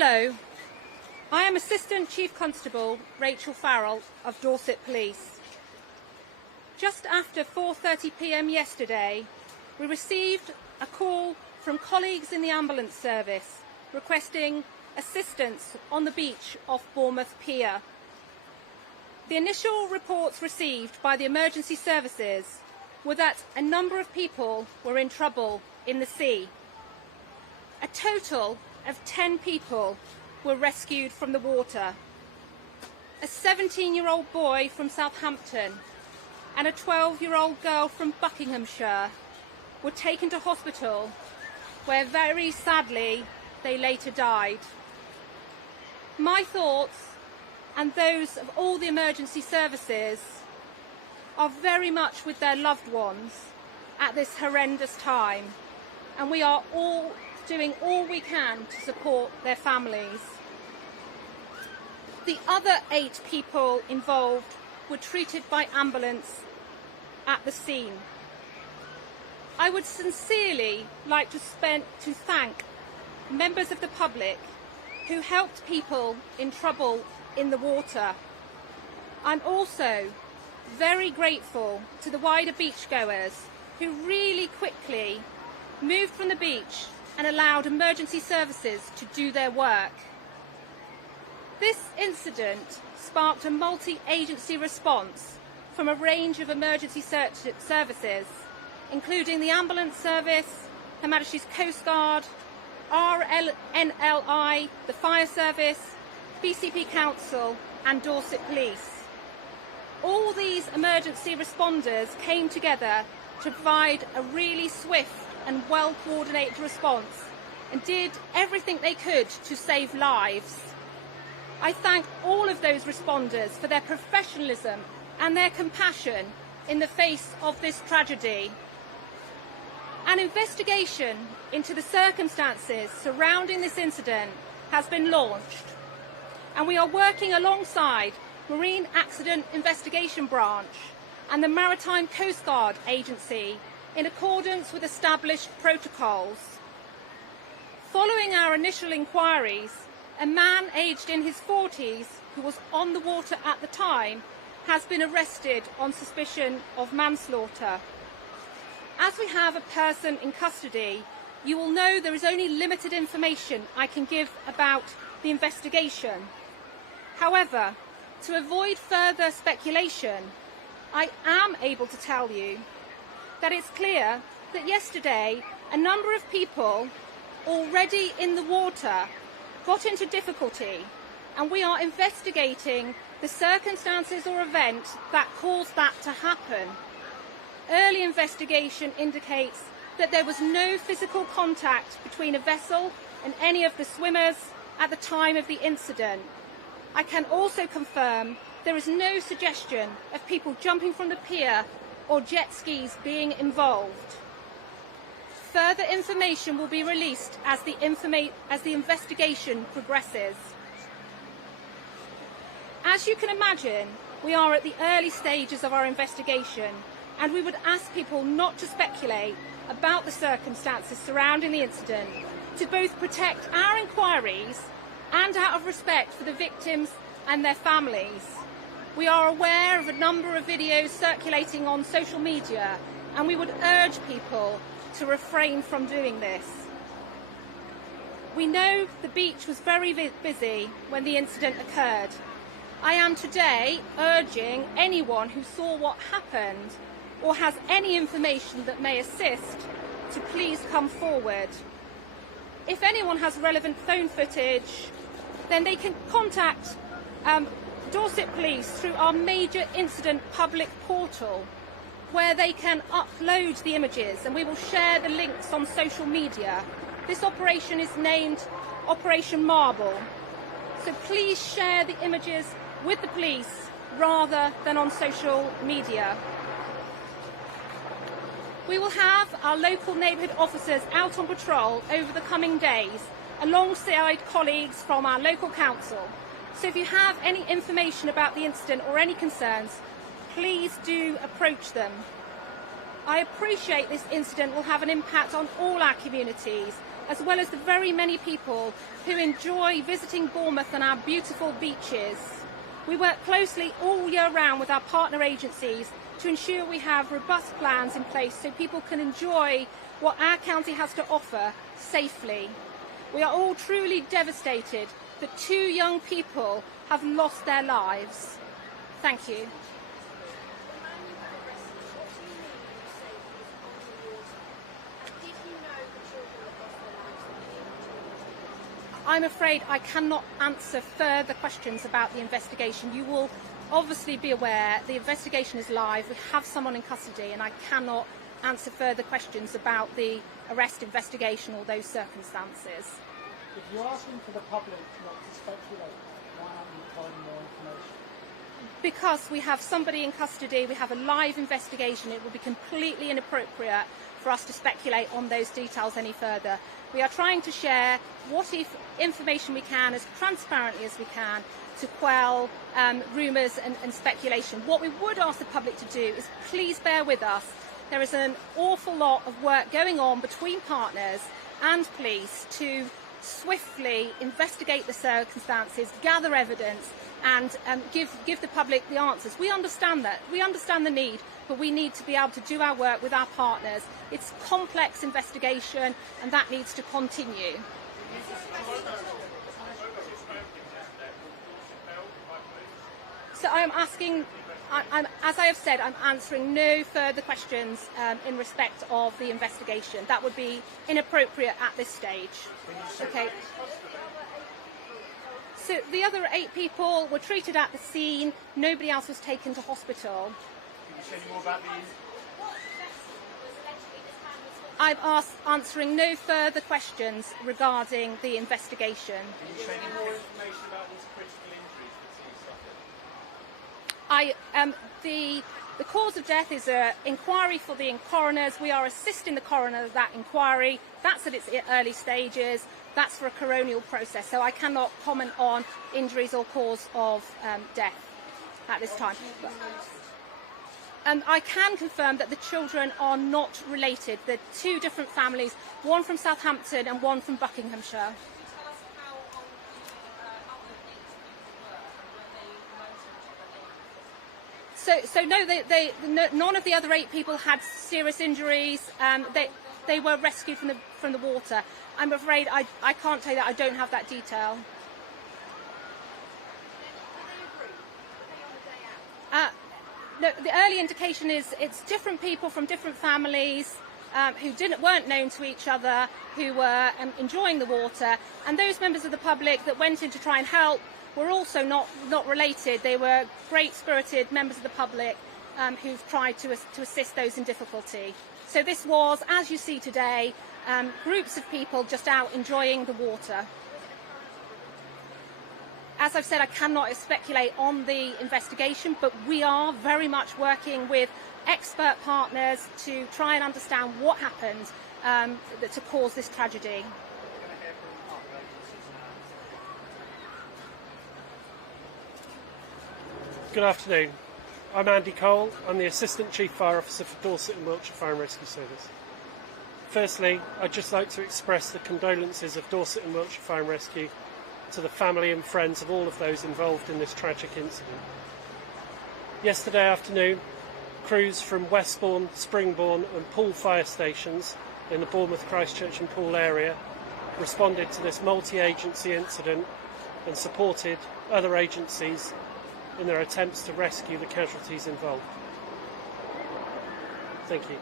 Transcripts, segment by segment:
Hello, I am Assistant Chief Constable Rachel Farrell of Dorset Police. Just after 4:30 p.m. yesterday, we received a call from colleagues in the ambulance service requesting assistance on the beach off Bournemouth pier. The initial reports received by the emergency services were that a number of people were in trouble in the sea. A total of 10 people were rescued from the water. A 17-year-old boy from Southampton and a 12-year-old girl from Buckinghamshire were taken to hospital, where very sadly they later died. My thoughts, and those of all the emergency services, are very much with their loved ones at this horrendous time, and we are all doing all we can to support their families. The other 8 people involved were treated by ambulance at the scene. I would sincerely like to thank members of the public who helped people in trouble in the water. I'm also very grateful to the wider beachgoers who really quickly moved from the beach and allowed emergency services to do their work. This incident sparked a multi-agency response from a range of emergency services, including the ambulance service, Her Majesty's Coast Guard, RNLI, the Fire Service, BCP Council and Dorset Police. All these emergency responders came together to provide a really swift and well-coordinated response and did everything they could to save lives. I thank all of those responders for their professionalism and their compassion in the face of this tragedy. An investigation into the circumstances surrounding this incident has been launched, and we are working alongside Marine Accident Investigation Branch and the Maritime Coast Guard Agency in accordance with established protocols. Following our initial inquiries, a man aged in his 40s who was on the water at the time has been arrested on suspicion of manslaughter. As we have a person in custody, you will know there is only limited information I can give about the investigation. However, to avoid further speculation, I am able to tell you that it's clear that yesterday a number of people already in the water got into difficulty, and we are investigating the circumstances or event that caused that to happen. Early investigation indicates that there was no physical contact between a vessel and any of the swimmers at the time of the incident. I can also confirm there is no suggestion of people jumping from the pier or jet skis being involved. Further information will be released as the investigation progresses. As you can imagine, we are at the early stages of our investigation, and we would ask people not to speculate about the circumstances surrounding the incident to both protect our inquiries and out of respect for the victims and their families. We are aware of a number of videos circulating on social media, and we would urge people to refrain from doing this. We know the beach was very busy when the incident occurred. I am today urging anyone who saw what happened or has any information that may assist to please come forward. If anyone has relevant phone footage, then they can contact Dorset Police through our major incident public portal, where they can upload the images, and we will share the links on social media. This operation is named Operation Marble, so please share the images with the police rather than on social media. We will have our local neighbourhood officers out on patrol over the coming days alongside colleagues from our local council. So if you have any information about the incident or any concerns, please do approach them. I appreciate this incident will have an impact on all our communities, as well as the very many people who enjoy visiting Bournemouth and our beautiful beaches. We work closely all year round with our partner agencies to ensure we have robust plans in place so people can enjoy what our county has to offer safely. We are all truly devastated that 2 young people have lost their lives. Thank you. I'm afraid I cannot answer further questions about the investigation. You will obviously be aware the investigation is live. We have someone in custody, and I cannot answer further questions about the arrest investigation or those circumstances. If you're asking for the public not to speculate, why aren't you providing more information? Because we have somebody in custody, we have a live investigation, it would be completely inappropriate for us to speculate on those details any further. We are trying to share what information we can as transparently as we can to quell rumours and speculation. What we would ask the public to do is please bear with us. There is an awful lot of work going on between partners and police to swiftly investigate the circumstances, gather evidence and give the public the answers. We understand that. We understand the need, but we need to be able to do our work with our partners. It's a complex investigation and that needs to continue. So I'm asking, as I have said, I'm answering no further questions in respect of the investigation. That would be inappropriate at this stage. Okay. So the other 8 people were treated at the scene. Nobody else was taken to hospital. Can you say any more about the... I'm answering no further questions regarding the investigation. Can you say any more information about these critical injuries that seems suffered? The cause of death is an inquiry for the coroners. We are assisting the coroner with that inquiry. That's at its early stages. That's for a coronial process. So I cannot comment on injuries or cause of death at this time. I can confirm that the children are not related. They're 2 different families, one from Southampton and one from Buckinghamshire. So no, none of the other 8 people had serious injuries. They were rescued from the water. I'm afraid I can't tell you that. I don't have that detail. No, the early indication is it's different people from different families who weren't known to each other, who were enjoying the water, and those members of the public that went in to try and help were also not related. They were great-spirited members of the public who've tried to assist those in difficulty. So this was, as you see today, groups of people just out enjoying the water. As I've said, I cannot speculate on the investigation, but we are very much working with expert partners to try and understand what happened to cause this tragedy. Good afternoon. I'm Andy Cole. I'm the Assistant Chief Fire Officer for Dorset and Wiltshire Fire and Rescue Service. Firstly, I'd just like to express the condolences of Dorset and Wiltshire Fire and Rescue to the family and friends of all of those involved in this tragic incident. Yesterday afternoon, crews from Westbourne, Springbourne and Poole fire stations in the Bournemouth, Christchurch and Poole area responded to this multi-agency incident and supported other agencies in their attempts to rescue the casualties involved. Thank you.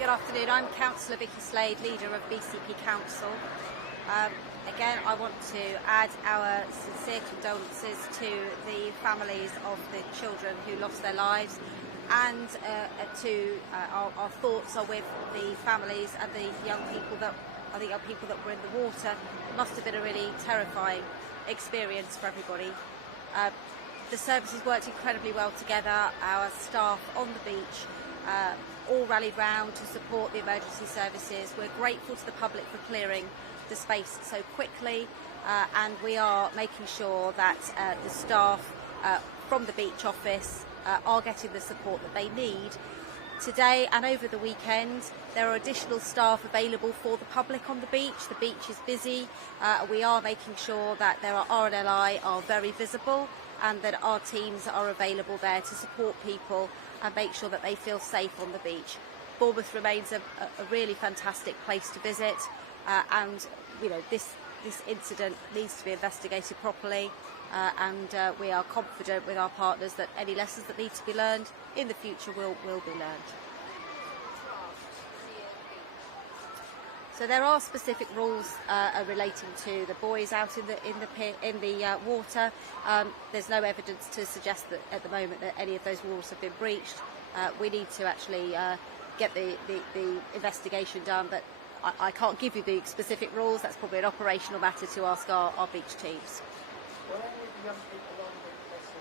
Good afternoon, I'm Councillor Vicky Slade, leader of BCP Council. Again, I want to add our sincere condolences to the families of the children who lost their lives, and our thoughts are with the families and the young people that were in the water. It must have been a really terrifying experience for everybody. The services worked incredibly well together. Our staff on the beach all rallied round to support the emergency services. We're grateful to the public for clearing the space so quickly, and we are making sure that the staff from the beach office are getting the support that they need. Today and over the weekend, there are additional staff available for the public on the beach. The beach is busy. We are making sure that there are RNLI are very visible and that our teams are available there to support people and make sure that they feel safe on the beach. Bournemouth remains a really fantastic place to visit, and this incident needs to be investigated properly, and we are confident with our partners that any lessons that need to be learned in the future will be learned. So there are specific rules relating to the boys out in the water. There's no evidence to suggest that at the moment that any of those rules have been breached. We need to actually get the investigation done, but I can't give you the specific rules. That's probably an operational matter to ask our beach teams. Were any of the young people on the vessel?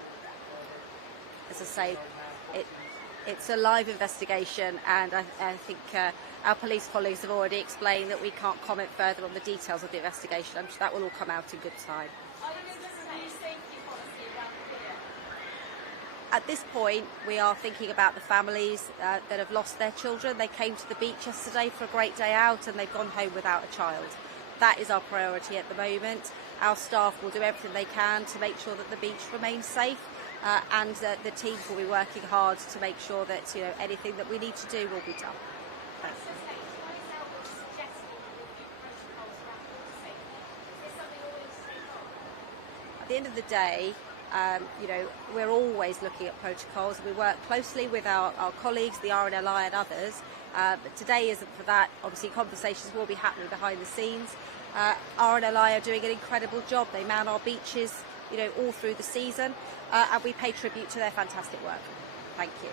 As I say, it's a live investigation, and I think our police colleagues have already explained that we can't comment further on the details of the investigation. I'm sure that will all come out in good time. At this point, we are thinking about the families that have lost their children. They came to the beach yesterday for a great day out and they've gone home without a child. That is our priority at the moment. Our staff will do everything they can to make sure that the beach remains safe, and the teams will be working hard to make sure that anything that we need to do will be done. Thanks. At the end of the day, we're always looking at protocols. We work closely with our colleagues, the RNLI and others, but today isn't for that. Obviously, conversations will be happening behind the scenes. RNLI are doing an incredible job. They man our beaches, all through the season, and we pay tribute to their fantastic work. Thank you.